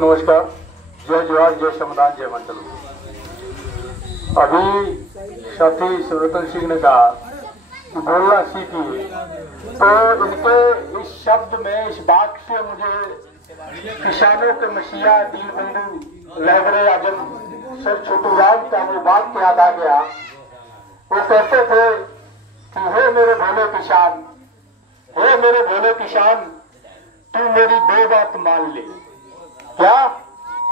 नमस्कार, जय जवान, जय श्रमदान, जय मंडल। अभी साथी सुरतन सिंह ने कहा कि बोलना सीखिए, तो इनके इस शब्द में, इस बात से मुझे किसानों के मसीहा दीनबंधु लहबरे आजम सर छोटू राम का वो बात याद आ गया। वो कहते थे कि हे मेरे भोले किसान, हे मेरे भोले किसान, तू मेरी दो बात मान ले। क्या?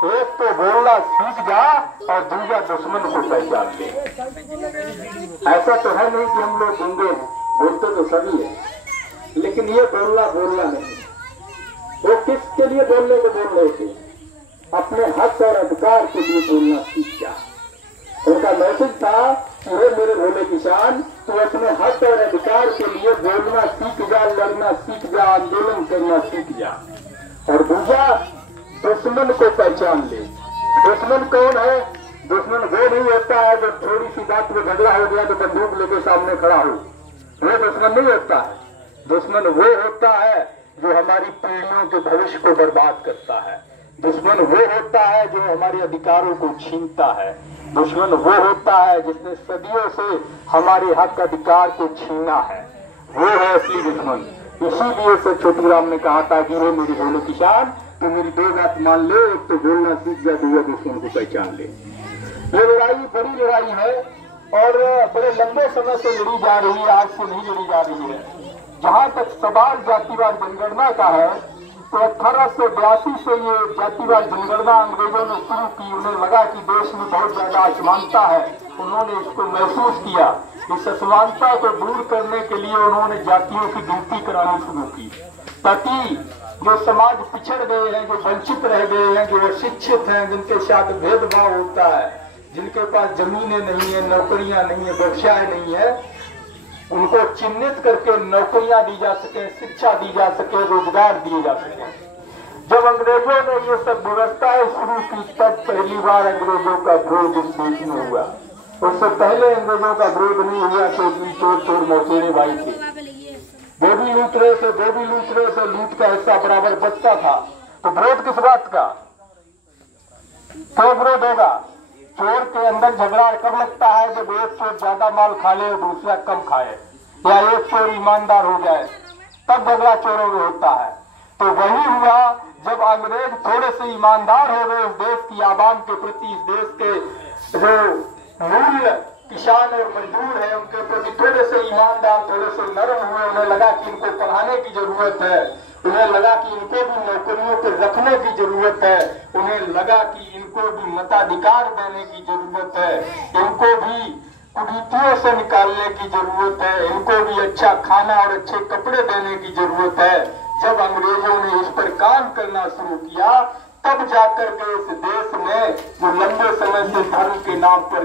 एक तो बोलना सीख जा और दूसरा दुश्मन को पहचान ले। ऐसा तो है नहीं कि हम लोग गूंगे हैं, बोलते तो सभी है, लेकिन ये बोलना नहीं। वो किसके लिए बोलने को बोल रहे थे? अपने हक और अधिकार के लिए बोलना सीख जा। उनका मैसेज था कि हे मेरे भोले किसान, तू अपने हक और अधिकार के लिए बोलना सीख जा, लड़ना सीख जा, आंदोलन करना सीख जा। और दूसरा, दुश्मन को पहचान ले। दुश्मन कौन है? दुश्मन वो नहीं होता है जब थोड़ी सी बात में झगड़ा हो गया तो बंदूक लेके सामने खड़ा हो, वो दुश्मन नहीं होता है। दुश्मन वो होता है जो हमारी पीढ़ियों के भविष्य को बर्बाद करता है। दुश्मन वो होता है जो हमारे अधिकारों को छीनता है। दुश्मन वो होता है जिसने सदियों से हमारे हक अधिकार को छीना है, वो है असली दुश्मन। इसीलिए सर छोटू राम ने कहा था कि वो मेरी भोले किसान, तो मेरी दो बात मान ले, एक तो बोलना सीख जा, दूसरा दुश्मन को पहचान ले। ये लड़ाई बड़ी लड़ाई है और बड़े लंबे समय से लड़ी जा रही है, आज से नहीं लड़ी जा रही है। जहाँ तक सवाल जातिवाद जनगणना का है, तो 1882 से ये जातिवाद जनगणना अंग्रेजों ने शुरू की। उन्हें लगा कि देश में बहुत ज्यादा असमानता है, उन्होंने इसको महसूस किया। इस असमानता को दूर करने के लिए उन्होंने जातियों की गिनती करानी शुरू की, ताकि जो समाज पिछड़ गए हैं, जो वंचित रह गए हैं, जो अशिक्षित हैं, जिनके साथ भेदभाव होता है, जिनके पास जमीनें नहीं है, नौकरियां नहीं है, व्यवसाय नहीं है, उनको चिन्हित करके नौकरियां दी जा सके, शिक्षा दी जा सके, रोजगार दिए जा सके। जब अंग्रेजों ने ये सब व्यवस्थाएं शुरू की, तब पहली बार अंग्रेजों का विरोध इस देश में हुआ। उससे पहले अंग्रेजों का विरोध नहीं हुआ, क्योंकि चोर मौसेरे भाई थे, वो भी लूट रहे थे, वो भी लूट रहे थे, लूट का हिस्सा बराबर बचता था। तो विरोध किस बात का? क्यों विरोध होगा? चोर के अंदर झगड़ा कब लगता है? जब एक चोर ज्यादा माल खा ले और दूसरा कम खाए, या एक चोर ईमानदार हो जाए, तब झगड़ा चोरों में होता है। तो वही हुआ जब अंग्रेज थोड़े से ईमानदार हो गए इस देश की आवाम के प्रति, इस देश के जो मूल किसान और मजदूर है उनके प्रति थोड़े से ईमानदार, थोड़े से नरम हुए। उन्हें लगा कि इनको पढ़ाने की जरूरत है, उन्हें लगा कि इनको भी नौकरियों पर रखने की जरूरत है, उन्हें लगा कि इनको भी मताधिकार देने की जरूरत है, इनको भी कुरीतियों से निकालने की जरूरत है, इनको भी अच्छा खाना और अच्छे कपड़े देने की जरूरत है। जब अंग्रेजों ने इस पर काम करना शुरू किया, तब जाकर के इस देश में जो लंबे समय से धर्म के नाम पर,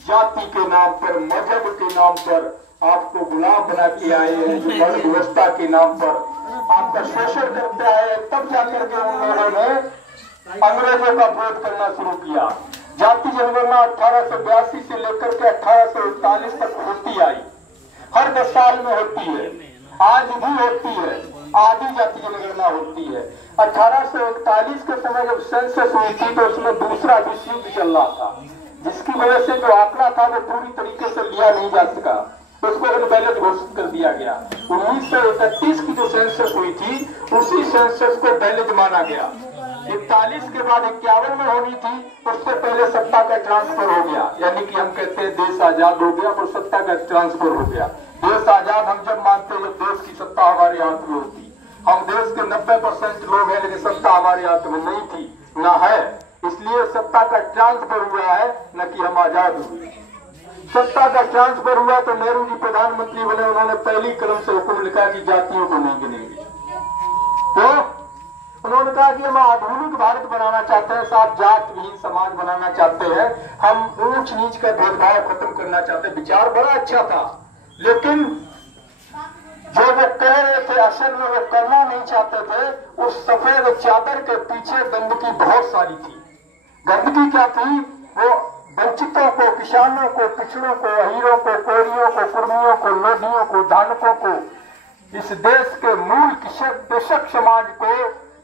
जाति के नाम पर, मजहब के नाम पर आपको गुलाम बना के आए हैं, जो वर्ण व्यवस्था के नाम पर आपका शोषण करते आए, तब जाकर के उन लोगों ने अंग्रेजों का विरोध करना शुरू किया। जाति जनगणना 1882 से लेकर के 1841 तक होती आई, हर 10 साल में होती है, आज भी होती है, आधी जाति जनगणना होती है। 1841 के समय जब सेंसस हुई थी तो उसमें दूसरा विश्व युद्ध चल रहा था, जिसकी वजह से जो आंकड़ा था वो पूरी तरीके से लिया नहीं जा सका, उसको अनवैलिड घोषित कर दिया गया। 1931 की जो सेंसस हुई थी उसी सेंसस को वैलिड माना गया। 41 के बाद 51 में होनी थी, उससे पहले सत्ता का ट्रांसफर हो गया, यानी कि हम कहते हैं देश आजाद हो गया, पर सत्ता का ट्रांसफर हो गया। देश आजाद हम जब मानते हैं जब देश की सत्ता हमारे हाथ में होती। हम देश के 90% लोग हैं, लेकिन सत्ता हमारे हाथ में नहीं थी, न है, इसलिए सत्ता का ट्रांसफर हुआ है, न कि हम आजाद हुए। सत्ता का ट्रांसफर हुआ तो नेहरू जी प्रधानमंत्री बने, उन्होंने पहली कलम से हुक्म लिखा कि जातियों को नहीं गिनेंगे। तो उन्होंने कहा कि हम आधुनिक भारत बनाना चाहते हैं, साथ जात विहीन समाज बनाना चाहते हैं, हम ऊंच नीच का भेदभाव खत्म करना चाहते हैं। विचार बड़ा अच्छा था, लेकिन जो वो कह रहे थे असल में वो करना नहीं चाहते थे। उस सफेद चादर के पीछे गंदगी बहुत सारी थी। गंदगी क्या थी? वो वंचितों को, किसानों को, पिछड़ों को, अहीरों को, कोरियों को, कुर्मियों को, लोधियों को, धानकों को, इस देश के मूल कृषक समाज को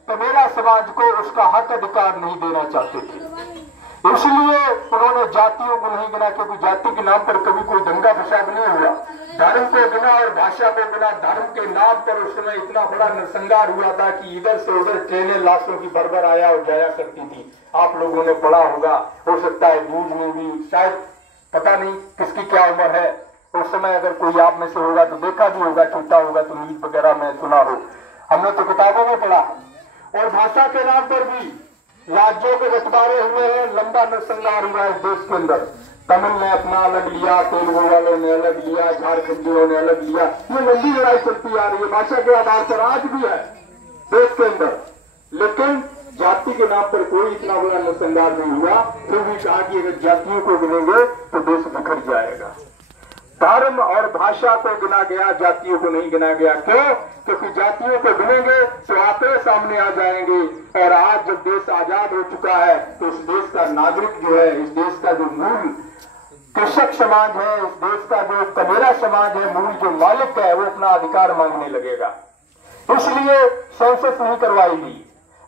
कमेरा समाज को उसका हक अधिकार नहीं देना चाहते थे। इसलिए उन्होंने जातियों को नहीं गिना, क्योंकि जाति के नाम पर कभी कोई दंगा फसाद नहीं हुआ। धर्म को गिना और भाषा को गिना। धर्म के नाम पर उस समय इतना बड़ा नरसंहार हुआ था कि इधर से उधर ट्रेनें लाशों की भर आया और जाया करती थी। आप लोगों ने पढ़ा होगा, हो सकता है न्यूज में भी, शायद पता नहीं किसकी क्या उम्र है, उस समय अगर कोई आप में से होगा तो देखा भी होगा, छोटा होगा तो न्यूज वगैरह में सुना हो। हमने तो किताबों में पढ़ा है। और भाषा के नाम पर भी राज्यों के बंटवारे हुए हैं, लंबा नरसंहार हुआ है देश के अंदर। तमिल ने अपना अलग लिया, तेलुगु वालों ने अलग लिया, झारखंडियों ने अलग लिया। ये लंबी लड़ाई चलती आ रही है भाषा के आधार पर, आज भी है देश के अंदर। लेकिन जाति के नाम पर कोई इतना बड़ा नरसंहार नहीं हुआ। फिर भी कहा कि अगर जातियों को गिनेंगे तो देश बिखर जाएगा। धर्म और भाषा को गिना गया, जातियों को नहीं गिना गया। क्यों? क्योंकि जातियों को गिनेंगे तो आंकड़े सामने आ जाएंगे। और आज जब देश आजाद हो चुका है तो इस देश का नागरिक जो है, इस देश का जो मूल कृषक समाज है, इस देश का जो कमेरा समाज है, मूल जो मालिक है, वो अपना अधिकार मांगने लगेगा। इसलिए सेंसस नहीं करवाई गई।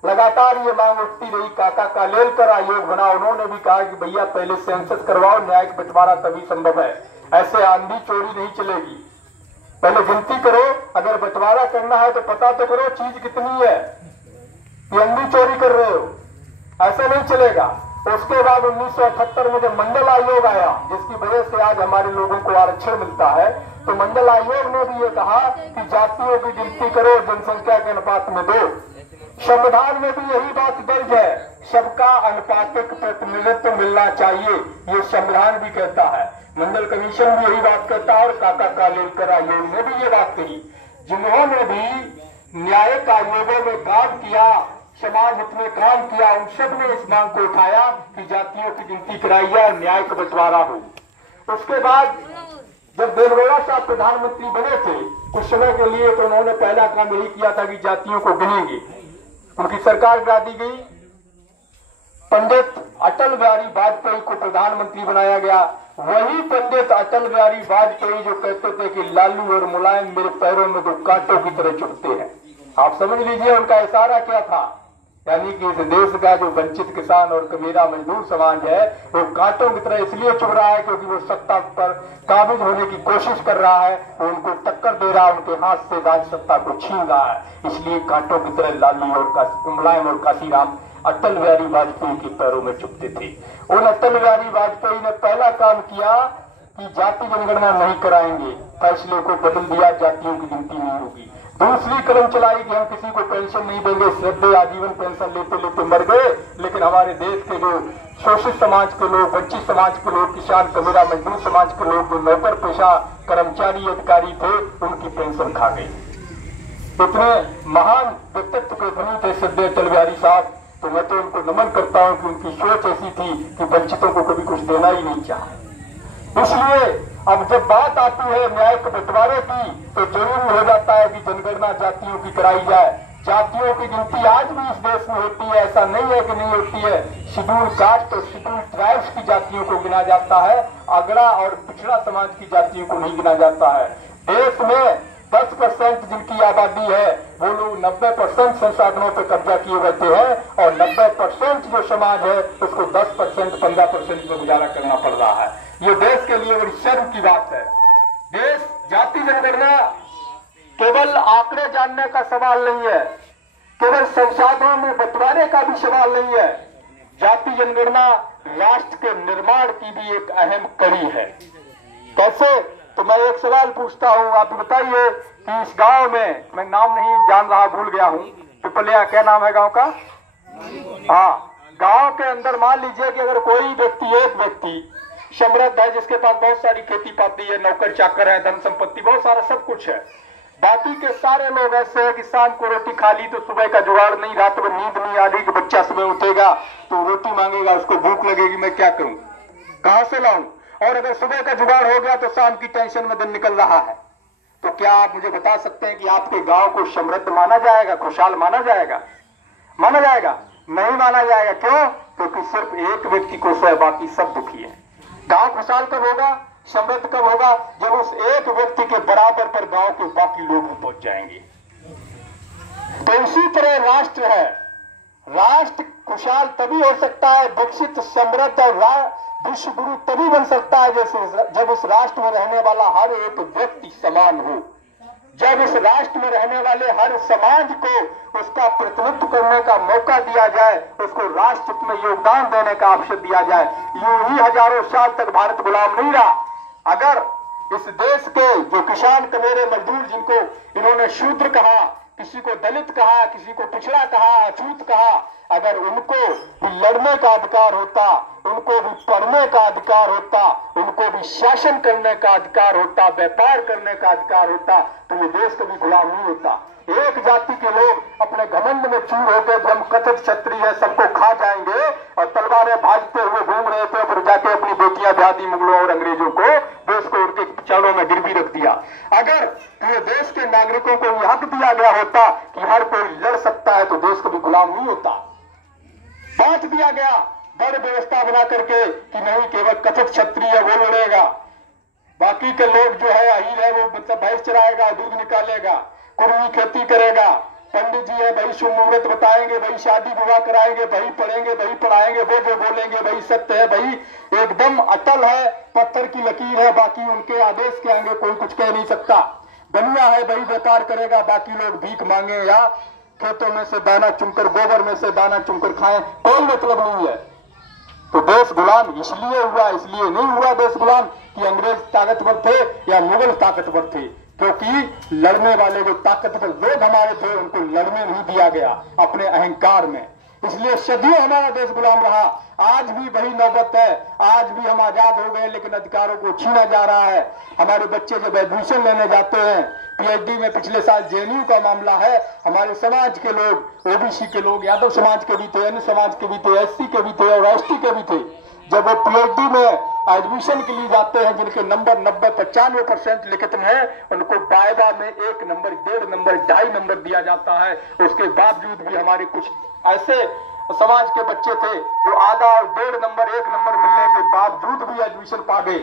लगातार ये मांग उठती रही। काका कालेलकर आयोग बना, उन्होंने भी कहा कि भैया पहले सेंसस करवाओ, न्यायिक बंटवारा तभी संभव है। ऐसे आंधी चोरी नहीं चलेगी। पहले गिनती करो, अगर बंटवारा करना है तो पता तो करो चीज कितनी है। ये आंधी चोरी कर रहे हो, ऐसा नहीं चलेगा। उसके बाद 1978 में जब मंडल आयोग आया, जिसकी वजह से आज हमारे लोगों को आरक्षण मिलता है, तो मंडल आयोग ने भी ये कहा कि जातियों की गिनती करो, जनसंख्या के अनुपात में दो। संविधान में भी यही बात दर्ज है, सबका अनुपातिक प्रतिनिधित्व मिलना चाहिए, ये संविधान भी कहता है। मंडल कमीशन भी यही बात कहता है और काका कालेलकर आयोग ने भी ये बात कही। जिन्होंने भी न्यायिक आयोगों में काम किया, समाज हित में काम किया, उन सब ने इस मांग को उठाया कि जातियों की गिनती कराई जाए, न्यायिक बंटवारा हो। उसके बाद जब देवेगौड़ा साहब प्रधानमंत्री बने थे कुछ समय के लिए, तो उन्होंने पहला काम यही किया था कि जातियों को गिनेंगे। उनकी सरकार गिरा दी गई। पंडित अटल बिहारी वाजपेयी को प्रधानमंत्री बनाया गया। वही पंडित अटल बिहारी वाजपेयी जो कहते थे कि लालू और मुलायम मेरे पैरों में तो कांटों की तरह चुभते हैं। आप समझ लीजिए उनका इशारा क्या था। यानी कि इस देश का जो वंचित किसान और कमेरा मजदूर समाज है, वो कांटों की तरह इसलिए चुभ रहा है क्योंकि वो सत्ता पर काबिज होने की कोशिश कर रहा है, वो उनको टक्कर दे रहा है, उनके हाथ से राज सत्ता को छीन रहा है। इसलिए कांटों की तरह लालू और मुलायम और काशीराम अटल बिहारी वाजपेयी के पैरों में चुभते थे। उन अटल बिहारी वाजपेयी ने पहला काम किया कि जाति जनगणना नहीं कराएंगे, फैसले को बदल दिया, जातियों की गिनती नहीं होगी। दूसरी कदम चलाई कि हम किसी को पेंशन नहीं देंगे। श्रद्धेय आजीवन पेंशन लेते लेते मर गए, लेकिन हमारे देश के जो शोषित समाज के लोग, वंचित समाज के लोग, किसान कमेरा मजदूर समाज के लोग, जो नौकर पेशा कर्मचारी अधिकारी थे, उनकी पेंशन खा गई। इतने महान व्यक्तित्व के धनी थे श्रद्धेय अटल बिहारी साहब, तो मैं तो उनको नमन करता हूँ कि उनकी सोच ऐसी थी कि वंचितों को कभी कुछ देना ही नहीं चाहा। इसलिए अब जब बात आती है न्यायिक बंटवारे की, तो जरूरी हो जाता है कि जनगणना जातियों की कराई जाए। जातियों की गिनती आज भी इस देश में होती है, ऐसा नहीं है कि नहीं होती है। शेड्यूल कास्ट और शेड्यूल ट्राइब्स की जातियों को गिना जाता है, अगड़ा और पिछड़ा समाज की जातियों को नहीं गिना जाता है। देश में 10% जिनकी आबादी है, वो लोग 90% संसाधनों पर कब्जा किए रहते हैं और 90% जो समाज है उसको 10%, 15% में गुजारा करना पड़ रहा है। ये देश के लिए बड़ी शर्म की बात है। देश जाति जनगणना केवल आंकड़े जानने का सवाल नहीं है, केवल संसाधनों में बंटवारे का भी सवाल नहीं है। जाति जनगणना राष्ट्र के निर्माण की भी एक अहम कड़ी है। कैसे? तो मैं एक सवाल पूछता हूँ, आप बताइए कि इस गांव में, मैं नाम नहीं जान रहा, भूल गया हूँ, पिपलिया, क्या नाम है गांव का? हाँ, गांव के अंदर मान लीजिए कि अगर कोई व्यक्ति, एक व्यक्ति समृद्ध है, जिसके पास बहुत सारी खेती पाती है, नौकर चाकर है, धन संपत्ति बहुत सारा सब कुछ है, बाकी के सारे लोग ऐसे हैं कि शाम को रोटी खा ली तो सुबह का जुगाड़ नहीं, रात में नींद नहीं आ रही कि बच्चा सुबह उठेगा तो रोटी मांगेगा, उसको भूख लगेगी, मैं क्या करूं, कहां से लाऊं? और अगर सुबह का जुगाड़ हो गया तो शाम की टेंशन में दिन निकल रहा है। तो क्या आप मुझे बता सकते हैं कि आपके गांव को समृद्ध माना जाएगा, खुशहाल माना जाएगा? माना जाएगा? नहीं माना जाएगा। क्यों? क्योंकि सिर्फ एक व्यक्ति खुश है, बाकी सब दुखी है। गांव खुशहाल कब होगा, समृद्ध कब होगा? जब उस एक व्यक्ति के बराबर पर गांव के बाकी लोग भी पहुंच जाएंगे। तो इसी तरह राष्ट्र है। राष्ट्र खुशहाल तभी हो सकता है, विकसित, समृद्ध और विश्व गुरु तभी बन सकता है जब इस राष्ट्र में रहने वाला हर एक व्यक्ति समान हो, जब इस राष्ट्र में रहने वाले हर समाज को उसका प्रतिनिधित्व करने का मौका दिया जाए, उसको राष्ट्र में योगदान देने का अवसर दिया जाए। यूं ही हजारों साल तक भारत गुलाम नहीं रहा। अगर इस देश के जो किसान, कमेरे, मजदूर, जिनको इन्होंने शूद्र कहा, किसी को दलित कहा, किसी को पिछड़ा कहा, अछूत कहा, अगर उनको भी लड़ने का अधिकार होता, उनको भी पढ़ने का अधिकार होता, उनको भी शासन करने का अधिकार होता, व्यापार करने का अधिकार होता, तो ये देश कभी गुलाम नहीं होता। एक जाति के लोग अपने घमंड में चूर होकर हम कथित क्षत्रिय है, सबको खा जाएंगे, और तलवारें भाजते हुए घूम रहे थे, फिर जाके अपनी बेटियां ब्याह दी मुगलों और अंग्रेजों को, देश को उनके चरणों में गिरवी रख दिया। अगर पूरे देश के नागरिकों को यह हक दिया गया होता कि हर कोई लड़ सकता है, तो देश कभी गुलाम नहीं होता। बांट दिया गया बड़ व्यवस्था बना करके कि नहीं, केवल कथित क्षत्रिय वो लड़ेगा, बाकी के लोग जो है अहीर है, वो मतलब भैंस चराएगा, दूध निकालेगा, कुर्मी खेती करेगा, पंडित जी है वही शुभ मुहूर्त बताएंगे, वही शादी विवाह कराएंगे, वही पढ़ेंगे, वही पढ़ाएंगे, वो जो बोलेंगे वही सत्य है, वही एकदम अटल है, पत्थर की लकीर है, बाकी उनके आदेश के आगे कोई कुछ कह नहीं सकता। बनिया है वही बेकार करेगा, बाकी लोग भीख मांगे या खेतों में से दाना चुनकर, गोबर में से दाना चुनकर खाएं, कोई मतलब नहीं है। तो देश गुलाम इसलिए हुआ, इसलिए नहीं हुआ देश गुलाम कि अंग्रेज ताकतवर थे या मुगल ताकतवर थे, क्योंकि लड़ने वाले जो ताकतवर लोग हमारे थे उनको लड़ने नहीं दिया गया अपने अहंकार में, इसलिए सदियों हमारा देश गुलाम रहा। आज भी वही नौबत है, आज भी हम आजाद हो गए लेकिन अधिकारों को छीना जा रहा है। हमारे बच्चे जब एडमिशन लेने जाते हैं पीएचडी में, पिछले साल जेएनयू का मामला है, हमारे समाज के लोग, ओबीसी के लोग, यादव समाज के भी थे, अन्य समाज के भी थे, एससी के भी थे और एसटी के भी थे, जब वो पीएचडी में एडमिशन के लिए जाते हैं, जिनके नंबर 90-95% लिखित में है, उनको वाइवा में 1 नंबर, 1.5 नंबर, 2.5 नंबर दिया जाता है। उसके बावजूद भी हमारे कुछ ऐसे समाज के बच्चे थे जो आधा और 1.5 नंबर, 1 नंबर मिलने के बावजूद भी एडमिशन पा गए।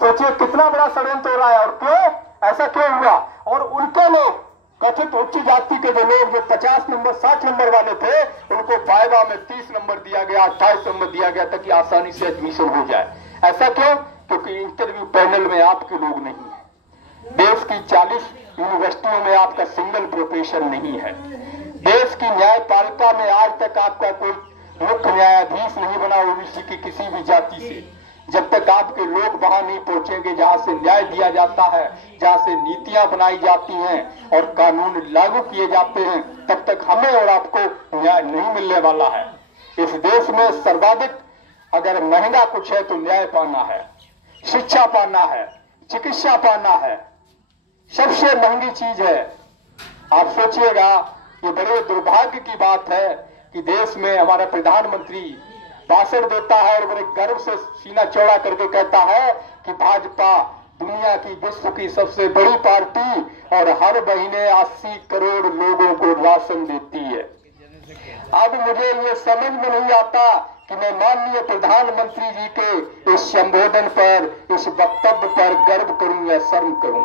सोचिए कितना बड़ा षड्यंत्र हो रहा है, और क्यों, ऐसा क्यों हुआ? और उनके लोग, कथित उच्च जाति के जो लोग जो 50 नंबर 60 नंबर वाले थे, उनको वाइवा में 30 नंबर दिया गया, 28 नंबर दिया गया ताकि आसानी से एडमिशन हो जाए। ऐसा क्यों? क्योंकि इंटरव्यू पैनल में आपके लोग नहीं है। देश की 40 यूनिवर्सिटियों में आपका सिंगल प्रोफेसर नहीं है। देश की न्यायपालिका में आज तक आपका कोई मुख्य न्यायाधीश नहीं बना ओबीसी की किसी भी जाति से। जब तक आपके लोग वहां नहीं पहुंचेंगे जहां से न्याय दिया जाता है, जहां से नीतियां बनाई जाती हैं और कानून लागू किए जाते हैं, तब तक हमें और आपको न्याय नहीं मिलने वाला है। इस देश में सर्वाधिक अगर महंगा कुछ है तो न्याय पाना है, शिक्षा पाना है, चिकित्सा पाना है, सबसे महंगी चीज है। आप सोचिएगा, ये बड़े दुर्भाग्य की बात है कि देश में हमारा प्रधानमंत्री भाषण देता है और बड़े गर्व से सीना चौड़ा करके कहता है कि भाजपा दुनिया की, विश्व की सबसे बड़ी पार्टी और हर महीने 80 करोड़ लोगों को राशन देती है। अब मुझे ये समझ में नहीं आता कि मैं माननीय प्रधानमंत्री जी के इस संबोधन पर, इस वक्तव्य पर गर्व करूं या शर्म करूं,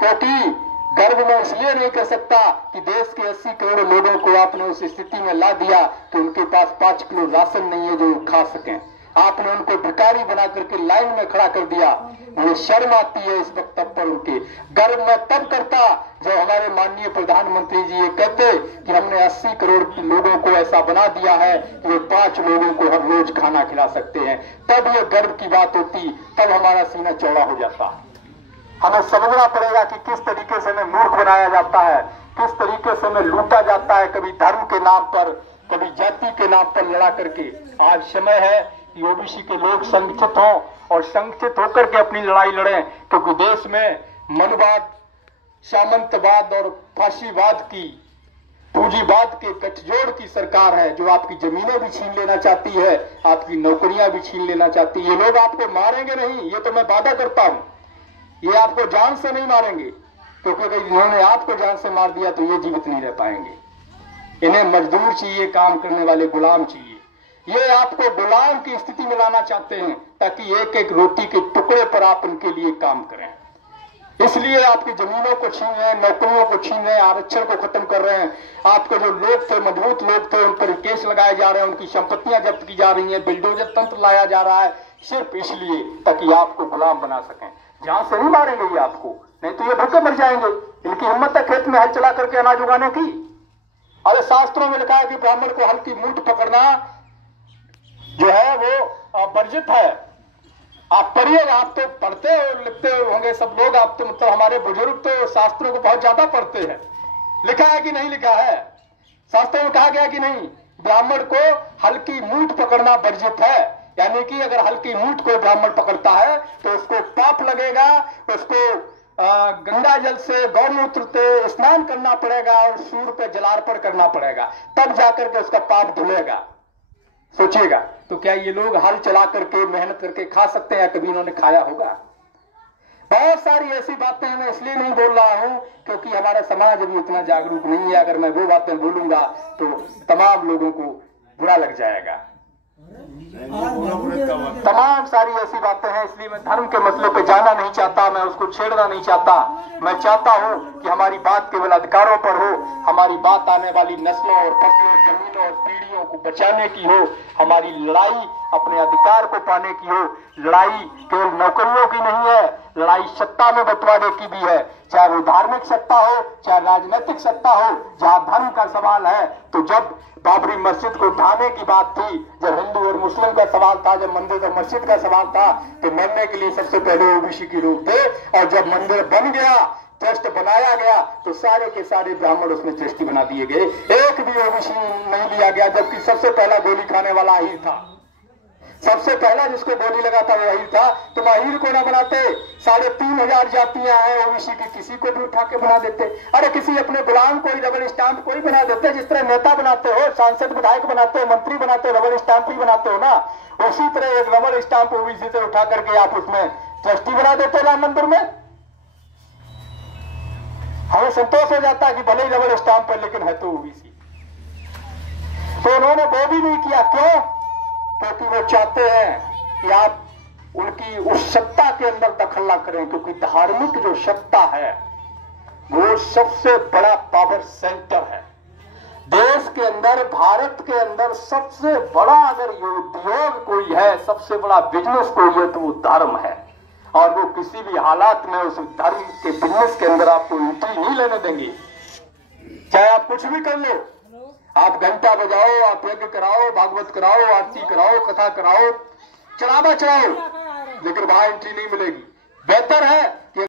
क्योंकि गर्व मैं इसलिए नहीं कर सकता कि देश के 80 करोड़ लोगों को आपने उस स्थिति में ला दिया कि उनके पास 5 किलो राशन नहीं है जो खा सकें। आपने उनको भिखारी बना करके लाइन में खड़ा कर दिया। मुझे शर्म आती है इस वक्त पर उनके। गर्व मैं तब करता जब हमारे माननीय प्रधानमंत्री जी ये कहते कि हमने 80 करोड़ लोगों को ऐसा बना दिया है कि वे 5 लोगों को हर रोज खाना खिला सकते हैं। तब ये गर्व की बात होती, तब हमारा सीना चौड़ा हो जाता। हमें समझना पड़ेगा कि किस तरीके से हमें मूर्ख बनाया जाता है, किस तरीके से हमें लूटा जाता है, कभी धर्म के नाम पर, कभी जाति के नाम पर लड़ा करके। आज समय है कि ओबीसी के लोग संगठित हों और संगठित होकर के अपनी लड़ाई लड़ें, क्योंकि देश में मनवाद, सामंतवाद और फांसीवाद की, पूंजीवाद के गठजोड़ की सरकार है, जो आपकी जमीनें भी छीन लेना चाहती है, आपकी नौकरियां भी छीन लेना चाहती है। ये लोग आपको मारेंगे नहीं, ये तो मैं वादा करता हूं। ये आपको जान से नहीं मारेंगे, क्योंकि अगर इन्होंने आपको जान से मार दिया तो ये जीवित नहीं रह पाएंगे। इन्हें मजदूर चाहिए, काम करने वाले गुलाम चाहिए। ये आपको गुलाम की स्थिति में लाना चाहते हैं ताकि एक एक रोटी के टुकड़े पर आप उनके लिए काम करें। इसलिए आपकी जमीनों को छीन रहे हैं, नौकरियों को छीन रहे हैं, आरक्षण को खत्म कर रहे हैं। आपके जो लोग थे, मजबूत लोग थे, उन पर केस लगाए जा रहे हैं, उनकी संपत्तियां जब्त की जा रही हैं, बिल्डोजर तंत्र लाया जा रहा है, सिर्फ इसलिए ताकि आपको गुलाम बना सकें। जहां से नहीं मारेंगे ये आपको, नहीं तो ये भूखे मर जाएंगे। इनकी हिम्मत है खेत में हल चला करके अनाज उगाने की। अरे शास्त्रों में लिखा है कि ब्राह्मण को हल की मूठ पकड़ना जो है वो वर्जित है। आप पढ़िएगा, आप तो पढ़ते हो लिखते होंगे सब लोग, आप तो मतलब हमारे बुजुर्ग तो शास्त्रों को बहुत ज्यादा पढ़ते हैं। लिखा है कि नहीं लिखा है? शास्त्रों में कहा गया कि नहीं, ब्राह्मण को हल्की मूठ पकड़ना वर्जित है। यानी कि अगर हल्की मूठ को ब्राह्मण पकड़ता है तो उसको पाप लगेगा, उसको गंगा जल से गौमूत्र से स्नान करना पड़ेगा और सूर्य पे जलार्पण करना पड़ेगा, तब जाकर के उसका पाप धुलेगा। सोचिएगा, तो क्या ये लोग हल चला करके मेहनत करके खा सकते हैं? कभी इन्होंने खाया होगा? बहुत सारी ऐसी बातें मैं इसलिए नहीं बोल रहा हूं क्योंकि हमारा समाज अभी इतना जागरूक नहीं है। अगर मैं वो बातें बोलूंगा तो तमाम लोगों को बुरा लग जाएगा। तमाम सारी ऐसी बातें हैं, इसलिए मैं धर्म के मसलों पे जाना नहीं चाहता, मैं उसको छेड़ना नहीं चाहता। मैं चाहता हूं कि हमारी बात केवल अधिकारों पर हो, हमारी बात आने वाली नस्लों और फसलों, जमीनों और पीढ़ियों को बचाने की हो, हमारी लड़ाई अपने अधिकार को पाने की हो। लड़ाई केवल नौकरियों की नहीं है, लड़ाई सत्ता में बंटवारे की भी है, चाहे वो धार्मिक सत्ता हो, चाहे राजनीतिक सत्ता हो। जहां धर्म का सवाल है, तो जब बाबरी मस्जिद को ढाने की बात थी, जब हिंदू और मुस्लिम का सवाल था, जब मंदिर और मस्जिद का सवाल था, तो मरने के लिए सबसे पहले ओबीसी के लोग थे। और जब मंदिर बन गया, ट्रस्ट बनाया गया, तो सारे के सारे ब्राह्मण उसमें ट्रस्टी बना दिए गए, एक भी ओबीसी नहीं लिया गया। जबकि सबसे पहला गोली खाने वाला अहीर था, सबसे पहला जिसको गोली लगा था वो अहीर था। तुम अहीर को ना बनाते, 3500 जातियां हैं ओबीसी की, किसी को भी उठा के बना देते। अरे किसी अपने गुलाम को रबर स्टाम्प कोई बना देते। जिस तरह नेता बनाते हो, सांसद विधायक बनाते हो, मंत्री बनाते हो, रबर स्टाम्प ही बनाते हो ना, उसी तरह एक रबर स्टाम्प ओबीसी से उठा करके आप उसमें ट्रस्टी बना देते राम मंदिर में। हमें संतोष हो जाता है कि भले ही रबर स्टाम्प है लेकिन है तो ओबीसी। तो उन्होंने वो भी नहीं किया। क्यों? क्योंकि वो चाहते हैं कि आप उनकी उस सत्ता के अंदर दखल ना करें, क्योंकि धार्मिक जो सत्ता है वो सबसे बड़ा पावर सेंटर है देश के अंदर। भारत के अंदर सबसे बड़ा अगर उद्योग कोई है, सबसे बड़ा बिजनेस कोई है, तो वो धर्म है। और वो किसी भी हालात में उस धर्म के बिजनेस के अंदर आपको एंट्री नहीं लेने देंगे, चाहे आप कुछ भी कर लो। आप घंटा बजाओ, आप यज्ञ कराओ, भागवत कराओ, आरती कराओ, कथा कराओ, चढ़ावा चढ़ाओ, लेकिन वहां एंट्री नहीं मिलेगी। बेहतर है कि